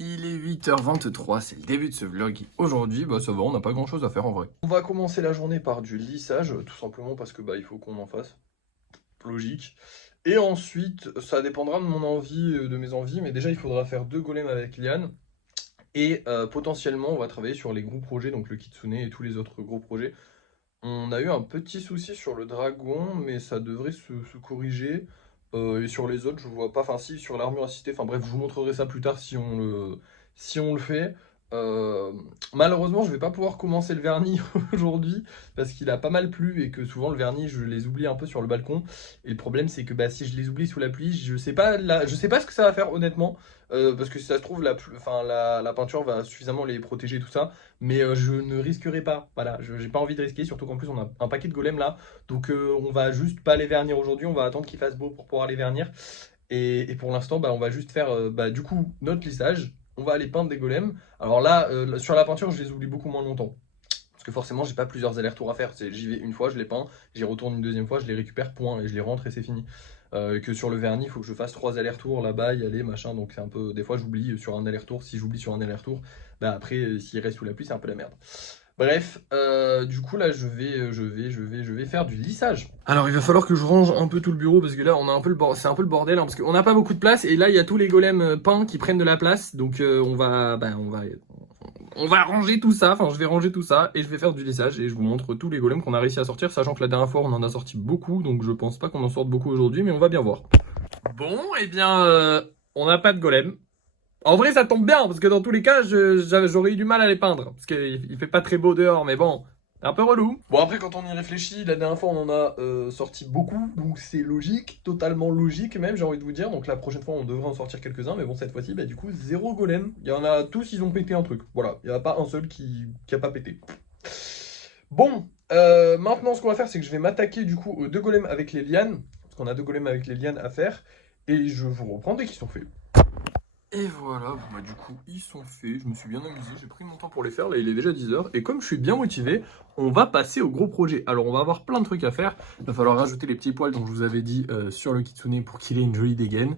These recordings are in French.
Il est 8h23, c'est le début de ce vlog. Aujourd'hui, ça va, on n'a pas grand chose à faire en vrai. On va commencer la journée par du lissage, tout simplement parce que il faut qu'on en fasse. Logique. Et ensuite, ça dépendra de mon envie, de mes envies, mais déjà il faudra faire 2 golems avec Liane. Et potentiellement, on va travailler sur les gros projets, donc le Kitsune et tous les autres gros projets. On a eu un petit souci sur le dragon, mais ça devrait se corriger. Et sur les autres, je vois pas. Enfin, si, sur l'armure assistée. Enfin, bref, je vous montrerai ça plus tard si on le fait. Euh, Malheureusement, je vais pas pouvoir commencer le vernis aujourd'hui parce qu'il a pas mal plu et que souvent le vernis, je les oublie un peu sur le balcon. Et le problème, c'est que si je les oublie sous la pluie, je sais pas ce que ça va faire honnêtement. Parce que si ça se trouve, la peinture va suffisamment les protéger, tout ça. Mais je ne risquerai pas. Voilà, j'ai pas envie de risquer, surtout qu'en plus on a un paquet de golems là. Donc on va juste pas les vernir aujourd'hui, on va attendre qu'il fasse beau pour pouvoir les vernir. Et pour l'instant, on va juste faire du coup notre lissage. On va aller peindre des golems. Alors là, sur la peinture, je les oublie beaucoup moins longtemps. Parce que forcément, j'ai pas plusieurs allers-retours à faire. J'y vais une fois, je les peins, j'y retourne une deuxième fois, je les récupère, point, et je les rentre et c'est fini. Que sur le vernis, il faut que je fasse 3 allers-retours là-bas, y aller, machin. Donc c'est un peu. Des fois, j'oublie sur un aller-retour. Si j'oublie sur un aller-retour, après, s'il reste sous la pluie, c'est un peu la merde. Bref, du coup là je vais faire du lissage. Alors il va falloir que je range un peu tout le bureau parce que là on a un peu c'est un peu le bordel parce qu'on n'a pas beaucoup de place et là il y a tous les golems peints qui prennent de la place donc on va ranger tout ça, enfin je vais ranger tout ça et je vais faire du lissage et je vous montre tous les golems qu'on a réussi à sortir, sachant que la dernière fois on en a sorti beaucoup donc je pense pas qu'on en sorte beaucoup aujourd'hui mais on va bien voir. Bon et bien on n'a pas de golem. En vrai, ça tombe bien, parce que dans tous les cas, j'aurais eu du mal à les peindre. Parce qu'il fait pas très beau dehors, mais bon, c'est un peu relou. Bon, après, quand on y réfléchit, la dernière fois, on en a sorti beaucoup. Donc, c'est logique, totalement logique, même, j'ai envie de vous dire. Donc, la prochaine fois, on devrait en sortir quelques-uns. Mais bon, cette fois-ci, du coup, zéro golem. Il y en a tous, ils ont pété un truc. Voilà, il n'y en a pas un seul qui a pas pété. Bon, maintenant, ce qu'on va faire, c'est que je vais m'attaquer, du coup, aux 2 golems avec les lianes. Parce qu'on a 2 golems avec les lianes à faire. Et je vous reprends dès qu'ils sont faits. Et voilà, du coup, ils sont faits, je me suis bien amusé, j'ai pris mon temps pour les faire, là il est déjà 10h, et comme je suis bien motivé, on va passer au gros projet. Alors on va avoir plein de trucs à faire, il va falloir rajouter les petits poils dont je vous avais dit sur le Kitsune pour qu'il ait une jolie dégaine.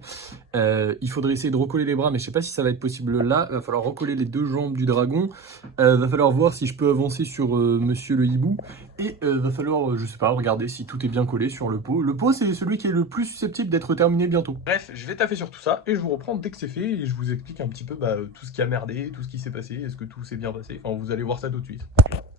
Il faudrait essayer de recoller les bras, mais je sais pas si ça va être possible là, il va falloir recoller les 2 jambes du dragon, va falloir voir si je peux avancer sur monsieur le hibou, et va falloir, je sais pas, regarder si tout est bien collé sur le pot. Le pot c'est celui qui est le plus susceptible d'être terminé bientôt. Bref, je vais taffer sur tout ça, et je vous reprends dès que c'est fait, et je vous explique un petit peu tout ce qui a merdé, tout ce qui s'est passé, est-ce que tout s'est bien passé, enfin vous allez voir ça tout de suite.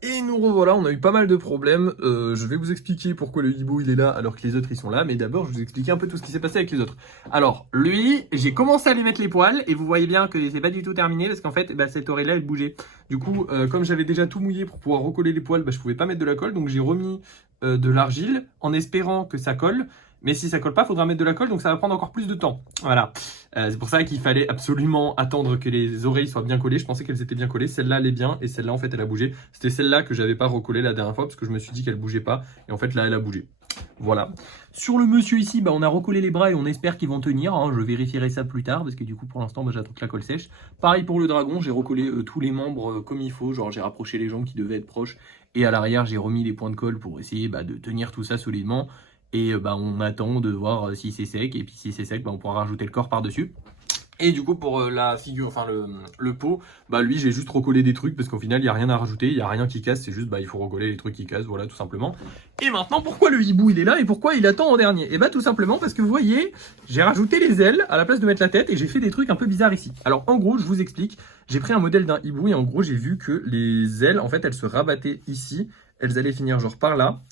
Et nous revoilà, on a eu pas mal de problèmes, je vais vous expliquer pourquoi le hibou il est là alors que les autres ils sont là, mais d'abord je vais vous expliquer un peu tout ce qui s'est passé avec les autres. Alors lui, j'ai commencé à lui mettre les poils et vous voyez bien que c'est pas du tout terminé parce qu'en fait cette oreille là elle bougeait. Du coup comme j'avais déjà tout mouillé pour pouvoir recoller les poils, je pouvais pas mettre de la colle donc j'ai remis de l'argile en espérant que ça colle. Mais si ça colle pas, il faudra mettre de la colle, donc ça va prendre encore plus de temps. Voilà. C'est pour ça qu'il fallait absolument attendre que les oreilles soient bien collées. Je pensais qu'elles étaient bien collées. Celle-là, elle est bien. Et celle-là, en fait, elle a bougé. C'était celle-là que j'avais pas recollée la dernière fois parce que je me suis dit qu'elle bougeait pas. Et en fait, là, elle a bougé. Voilà. Sur le monsieur ici, on a recollé les bras et on espère qu'ils vont tenir. Hein. Je vérifierai ça plus tard parce que du coup, pour l'instant, j'attends que la colle sèche. Pareil pour le dragon, j'ai recollé tous les membres comme il faut. Genre, j'ai rapproché les jambes qui devaient être proches. Et à l'arrière, j'ai remis les points de colle pour essayer de tenir tout ça solidement. Et on attend de voir si c'est sec. Et puis si c'est sec, on pourra rajouter le corps par-dessus. Et du coup pour la figure, enfin le pot, lui j'ai juste recollé des trucs parce qu'au final il n'y a rien à rajouter, il n'y a rien qui casse, c'est juste il faut recoller les trucs qui cassent, voilà tout simplement. Et maintenant pourquoi le hibou il est là et pourquoi il attend en dernier? Et tout simplement parce que vous voyez, j'ai rajouté les ailes à la place de mettre la tête et j'ai fait des trucs un peu bizarres ici. Alors en gros je vous explique, j'ai pris un modèle d'un hibou et en gros j'ai vu que les ailes en fait elles se rabattaient ici, elles allaient finir genre par là.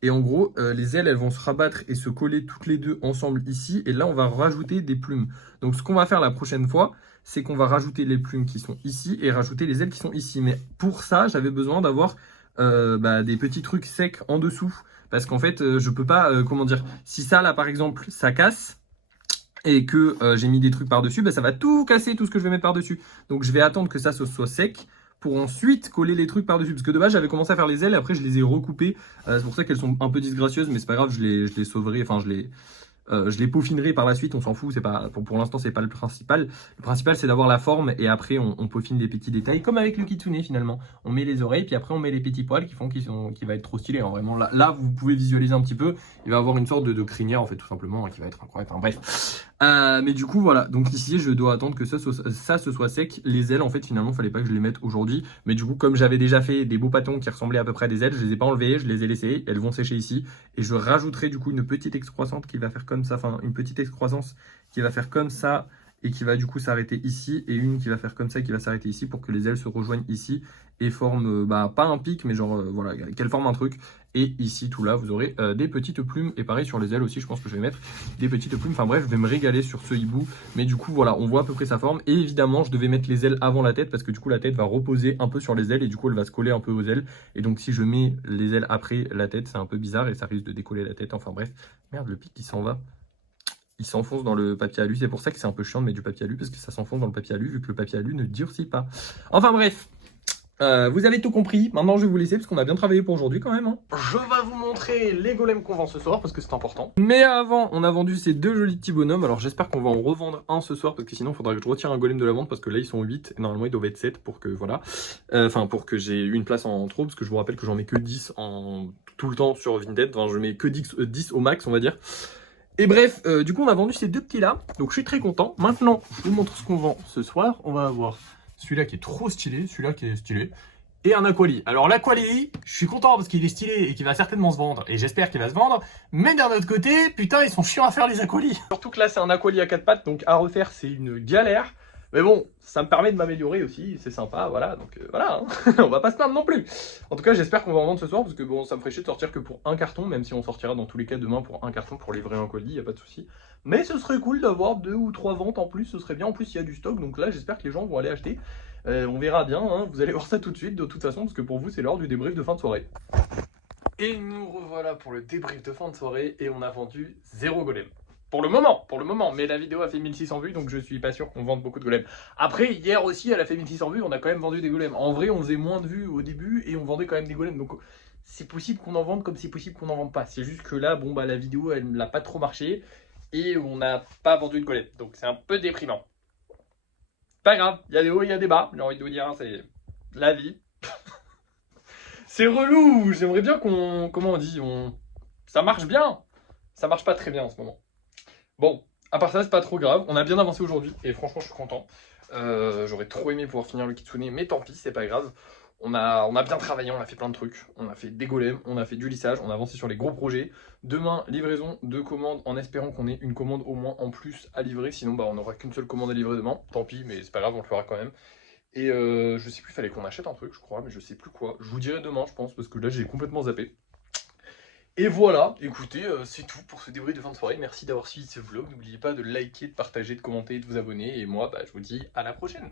Et en gros, les ailes, elles vont se rabattre et se coller toutes les deux ensemble ici. Et là, on va rajouter des plumes. Donc, ce qu'on va faire la prochaine fois, c'est qu'on va rajouter les plumes qui sont ici et rajouter les ailes qui sont ici. Mais pour ça, j'avais besoin d'avoir des petits trucs secs en dessous. Parce qu'en fait, je peux pas, comment dire, si ça, là, par exemple, ça casse et que j'ai mis des trucs par-dessus, ça va tout casser, tout ce que je vais mettre par-dessus. Donc, je vais attendre que ça soit sec pour ensuite coller les trucs par-dessus. Parce que de base, j'avais commencé à faire les ailes, et après, je les ai recoupées. C'est pour ça qu'elles sont un peu disgracieuses, mais c'est pas grave, je les sauverai, enfin, je les peaufinerai par la suite, on s'en fout, c'est pas, pour l'instant, c'est pas le principal. Le principal, c'est d'avoir la forme, et après, on peaufine les petits détails, comme avec le Kitsune, finalement. On met les oreilles, puis après, on met les petits poils qui va être trop stylé, hein. Vraiment, là, vous pouvez visualiser un petit peu, il va avoir une sorte de crinière, en fait, tout simplement, qui va être incroyable. Enfin, bref. Mais du coup, voilà. Donc ici, je dois attendre que ça se soit sec. Les ailes, en fait, finalement, fallait pas que je les mette aujourd'hui. Mais du coup, comme j'avais déjà fait des beaux pâtons qui ressemblaient à peu près à des ailes, je les ai pas enlevés, je les ai laissés. Elles vont sécher ici. Et je rajouterai du coup une petite excroissante qui va faire comme ça. Enfin, une petite excroissance qui va faire comme ça et qui va du coup s'arrêter ici. Et une qui va faire comme ça et qui va s'arrêter ici pour que les ailes se rejoignent ici et forment, bah, pas un pic, mais genre, voilà, qu'elles forment un truc. Et ici, tout là, vous aurez des petites plumes. Et pareil sur les ailes aussi, je pense que je vais mettre des petites plumes. Enfin bref, je vais me régaler sur ce hibou. Mais du coup, voilà, on voit à peu près sa forme. Et évidemment, je devais mettre les ailes avant la tête parce que du coup, la tête va reposer un peu sur les ailes et du coup, elle va se coller un peu aux ailes. Et donc, si je mets les ailes après la tête, c'est un peu bizarre et ça risque de décoller la tête. Enfin bref, merde, le pic, il s'en va. Il s'enfonce dans le papier alu. C'est pour ça que c'est un peu chiant de mettre du papier alu parce que ça s'enfonce dans le papier alu vu que le papier alu ne durcit pas. Enfin bref. Vous avez tout compris, maintenant je vais vous laisser parce qu'on a bien travaillé pour aujourd'hui quand même. Hein. Je vais vous montrer les golems qu'on vend ce soir parce que c'est important. Mais avant, on a vendu ces deux jolis petits bonhommes, alors j'espère qu'on va en revendre un ce soir parce que sinon il faudra que je retire un golem de la vente parce que là ils sont 8 et normalement ils doivent être 7 pour que voilà. Enfin pour que j'ai une place en trop parce que je vous rappelle que j'en mets que 10 en tout le temps sur Vinted, enfin je mets que 10 au max on va dire. Et bref, du coup on a vendu ces deux petits là, donc je suis très content. Maintenant, je vous montre ce qu'on vend ce soir. On va avoir celui-là qui est trop stylé, celui-là qui est stylé, et un Aquali. Alors l'Aquali, je suis content parce qu'il est stylé et qu'il va certainement se vendre, et j'espère qu'il va se vendre, mais d'un autre côté, putain, ils sont chiants à faire les Aqualis. Surtout que là, c'est un Aquali à 4 pattes, donc à refaire, c'est une galère. Mais bon, ça me permet de m'améliorer aussi, c'est sympa, voilà, donc voilà, hein. On va pas se plaindre non plus. En tout cas, j'espère qu'on va en vendre ce soir, parce que bon, ça me ferait chier de sortir que pour un carton, même si on sortira dans tous les cas demain pour un carton pour livrer un colis, y a pas de souci. Mais ce serait cool d'avoir 2 ou 3 ventes en plus, ce serait bien, en plus il y a du stock, donc là j'espère que les gens vont aller acheter. On verra bien, hein. Vous allez voir ça tout de suite, de toute façon, parce que pour vous c'est l'heure du débrief de fin de soirée. Et nous revoilà pour le débrief de fin de soirée, et on a vendu 0 golem. Pour le moment, mais la vidéo a fait 1600 vues, donc je suis pas sûr qu'on vende beaucoup de golems. Après, hier aussi, elle a fait 1600 vues, on a quand même vendu des golems. En vrai, on faisait moins de vues au début, et on vendait quand même des golems, donc c'est possible qu'on en vende comme c'est possible qu'on n'en vende pas. C'est juste que là, bon, bah la vidéo, elle n'a pas trop marché, et on n'a pas vendu de golem, donc c'est un peu déprimant. Pas grave, il y a des hauts, il y a des bas, j'ai envie de vous dire, hein, c'est la vie. C'est relou, j'aimerais bien qu'on, comment on dit, ça marche bien. Ça marche pas très bien en ce moment. Bon, à part ça, c'est pas trop grave. On a bien avancé aujourd'hui et franchement, je suis content. J'aurais trop aimé pouvoir finir le kitsune, mais tant pis, c'est pas grave. On a bien travaillé, on a fait plein de trucs. On a fait des golems, on a fait du lissage, on a avancé sur les gros projets. Demain, livraison de commandes en espérant qu'on ait une commande au moins en plus à livrer. Sinon, bah, on n'aura qu'une seule commande à livrer demain. Tant pis, mais c'est pas grave, on le fera quand même. Et je sais plus, il fallait qu'on achète un truc, je crois, mais je sais plus quoi. Je vous dirai demain, je pense, parce que là, j'ai complètement zappé. Et voilà, écoutez, c'est tout pour ce débrief de fin de soirée. Merci d'avoir suivi ce vlog. N'oubliez pas de liker, de partager, de commenter, de vous abonner. Et moi, bah, je vous dis à la prochaine.